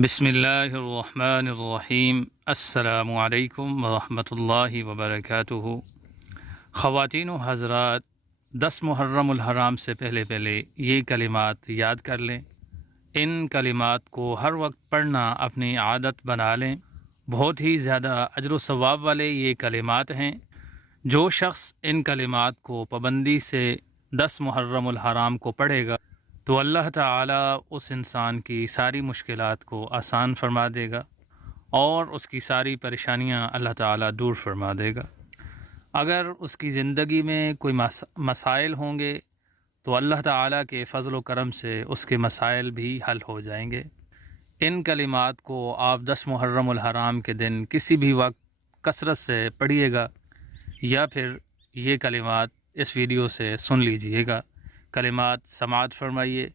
बिस्मिल्लाहिर्रहमानिर्रहीम। अस्सलामु अलैकुम वरहमतुल्लाहि वबरकातुहू। ख़वातीन व हज़रात, 10 मुहर्रमुल हराम से पहले ये कलिमात याद कर लें। इन कलिमात को हर वक्त पढ़ना अपनी आदत बना लें। बहुत ही ज़्यादा अजर व सवाब वाले ये कलिमात हैं। जो शख्स इन कलिमात को पाबंदी से 10 मुहर्रमुल हराम को पढ़ेगा तो अल्लाह ताला उस इंसान की सारी मुश्किलात को आसान फरमा देगा और उसकी सारी परेशानियां अल्लाह ताला दूर फरमा देगा। अगर उसकी ज़िंदगी में कोई मसाइल होंगे तो अल्लाह ताला के फ़ज़ल व करम से उसके मसाइल भी हल हो जाएंगे। इन कलिमात को आप 10 मुहर्रमुल हराम के दिन किसी भी वक्त कसरत से पढ़िएगा या फिर ये कलिमात इस वीडियो से सुन लीजिएगा। कलिमात समाअत फरमाइए।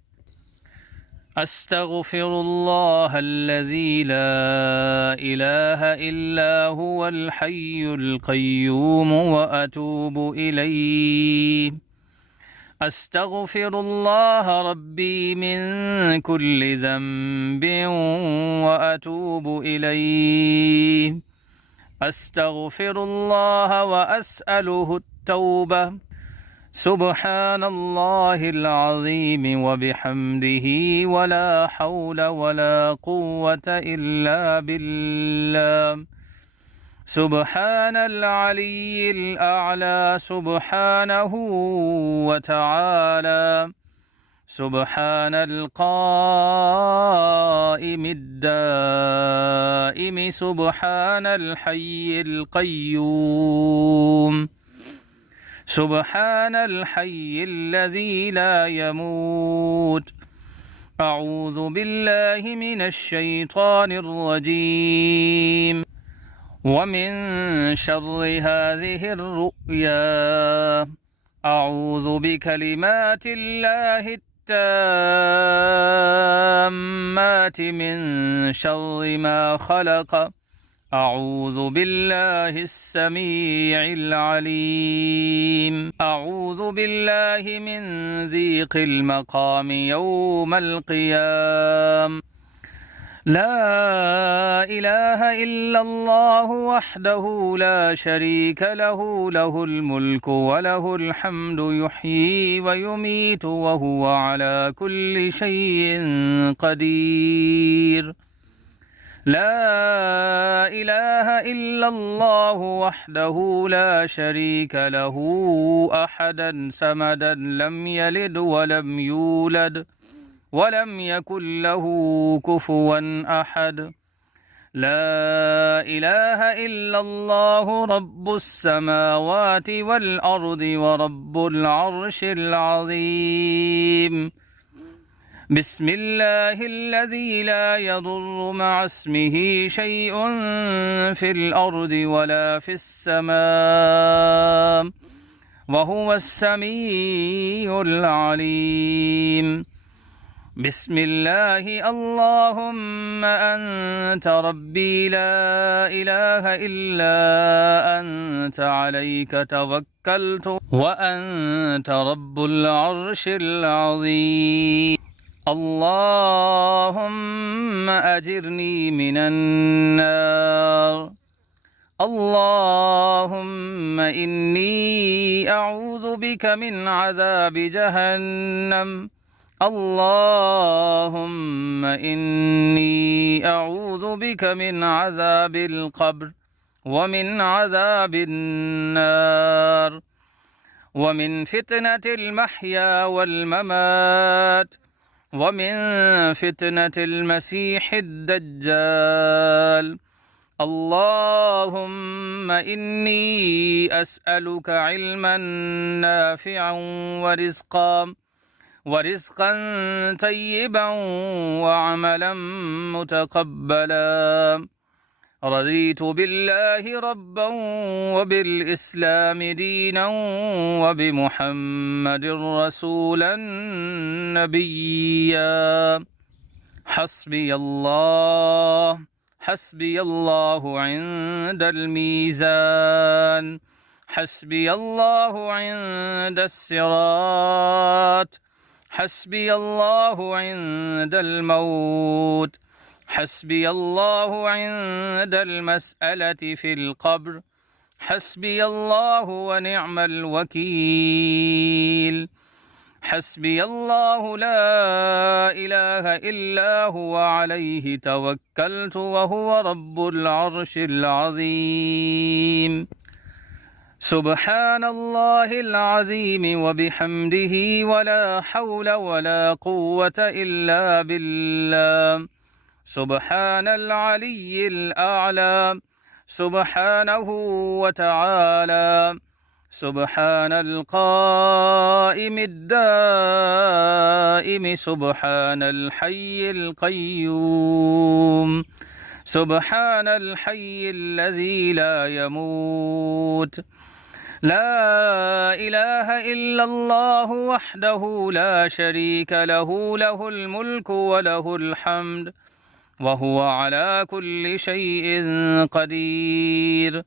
अस्तग़फ़िरुल्लाहल्लज़ी ला इलाहा इल्ला हुवल हय्युल क़य्यूम व अतूबु इलैहि। अस्तग़फ़िरुल्लाह रब्बी मिन कुल्लि ज़ंबिन व अतूबु इलैहि। अस्तग़फ़िरुल्लाह व अस्अलुहु तौबा। सुब्हानल्लाहिल अज़ीम व बिहम्दिही वला हौला वला कुव्वता इल्ला बिल्लाह। सुब्हानल अलिय्यिल अअला सुब्हानहु व तआला। सुब्हानल क़ाइमिद दाइम सुब्हानल हय्यिल क़य्यूम। सुब्हानल हय्यिल्लज़ी ला यमूत। अऊज़ु बिल्लाहि मिनश शैतानिर रजीम। व मिन शर्रि हाज़िहिर रु'या। अऊज़ु बिकलिमातिल्लाहि त्ताम्माति मिन शर्रि मा खलक़। अऊज़ु बिल्लाहिस समीइल अलीम। अऊज़ु बिल्लाहि मिन ज़ीक़िल मक़ाम यौमल क़ियाम। ला इलाहा इल्लल्लाहु वहदहु ला शरीक लहु लहुल मुल्कु व लहुल हम्दु युह्यी व युमीतु व हुवा अला कुल्लि शैइन क़दीर। ला इलाहा इल्लल्लाहु वहदहु ला शरीक लहु अहदन समदन लम यलिद व लम यूलद व लम यकुल लहु कुफुवन अहद। ला इलाहा इल्लल्लाहु रब्बुस समावाति वल अर्दि व रब्बुल अर्शिल अज़ीम। बिस्मिल्लाहिल्लज़ी ला यदुर्रु मअ इस्मिहि शैउन फिल अर्दि वला फिस समा व हुवस समीउल अलीम। बिस्मिल्लाहि अल्लाहुम्मा अन्त रब्बी ला इलाहा इल्ला अन्त अलैका तवक्कलतु व अन्त रब्बुल अर्शिल अज़ीम। अल्लाहुम्मा अजिरनी मिनन नार। अल्लाहुम्मा इन्नी अऊज़ु बिका मिन अज़ाबि जहन्नम। अल्लाहुम्मा इन्नी अऊज़ु बिका मिन अज़ाबिल क़ब्र व मिन अज़ाबिन नार व मिन फितनतिल महया वल ममात व मिन फितनतिल मसीहिद दज्जाल। अल्लाहुम्मा इन्नी अस्अलुका इल्मन नाफ़िअन व रिज़्क़न तय्यिबन व अमलन मुतक़ब्बला। रज़ीतु बिल्लाहि रब्बन व बिल इस्लामि दीनन व बिमुहम्मदिर रसूलन नबिय्या। हस्बियल्लाहु इंदल मीज़ान। हस्बियल्लाहु इंदस सिरात। हस्बियल्लाहु इंदल मौत। حسبي الله عند المسألة في القبر حسبي الله ونعم الوكيل حسبي الله لا إله إلا هو عليه توكلت وهو رب العرش العظيم سبحان الله العظيم وبحمده ولا حول ولا قوة إلا بالله سبحان العلي الأعلى سبحانه وتعالى سبحان القائم الدائم سبحان الحي القيوم سبحان الحي الذي لا يموت لا إله إلا الله وحده لا شريك له له الملك وله الحمد وهو على كل شيء قدير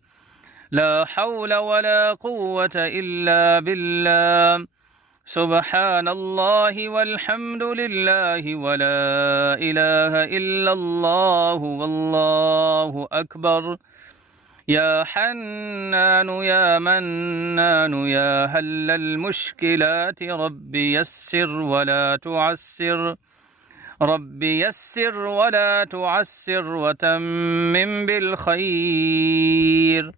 لا حول ولا قوة إلا بالله سبحان الله والحمد لله ولا إله إلا الله والله أكبر يا حنان يا منان يا هل المشكلات رب يسر ولا تعسر رب يسر ولا تعسر وتمم بالخير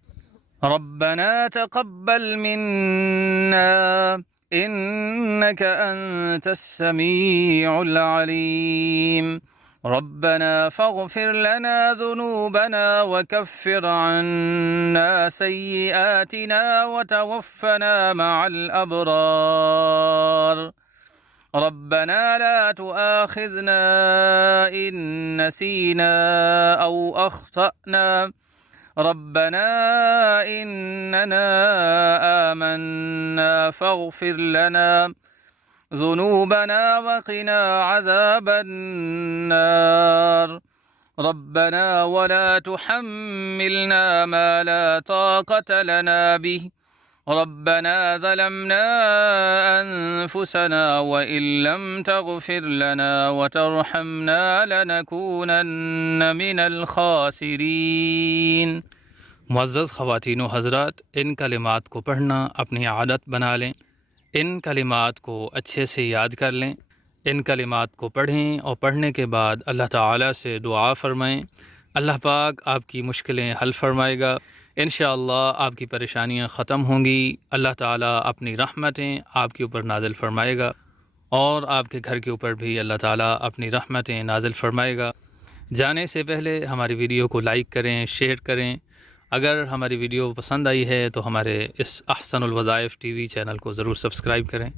ربنا تقبل منا إنك أنت السميع العليم ربنا فاغفر لنا ذنوبنا وكفر عنا سيئاتنا وتوفنا مع الأبرار ربنا لا تؤاخذنا إن نسينا أو أخطأنا ربنا إننا آمنا فاغفر لنا ذنوبنا وقنا عذاب النار ربنا ولا تحملنا ما لا طاقة لنا به ربنا ظلمنا أنفسنا وإن لم تغفر لنا وترحمنا لنكونن من الخاسرين मुअज़्ज़ज़ ख़वातीन व हज़रात, इन कलिमात को पढ़ना अपनी आदत बना लें। इन कलिमात को अच्छे से याद कर लें। इन कलिमात को पढ़ें और पढ़ने के बाद अल्लाह ताला से दुआ फ़रमाएँ। अल्लाह पाक आपकी मुश्किलें हल फरमाएगा। इंशाअल्लाह आपकी परेशानियां ख़त्म होंगी। अल्लाह ताला अपनी रहमतें आपके ऊपर नाज़िल फरमाएगा और आपके घर के ऊपर भी अल्लाह ताला अपनी रहमतें नाज़िल फरमाएगा। जाने से पहले हमारी वीडियो को लाइक करें, शेयर करें। अगर हमारी वीडियो पसंद आई है तो हमारे इस अहसनुल वज़ाइफ टीवी चैनल को ज़रूर सब्सक्राइब करें।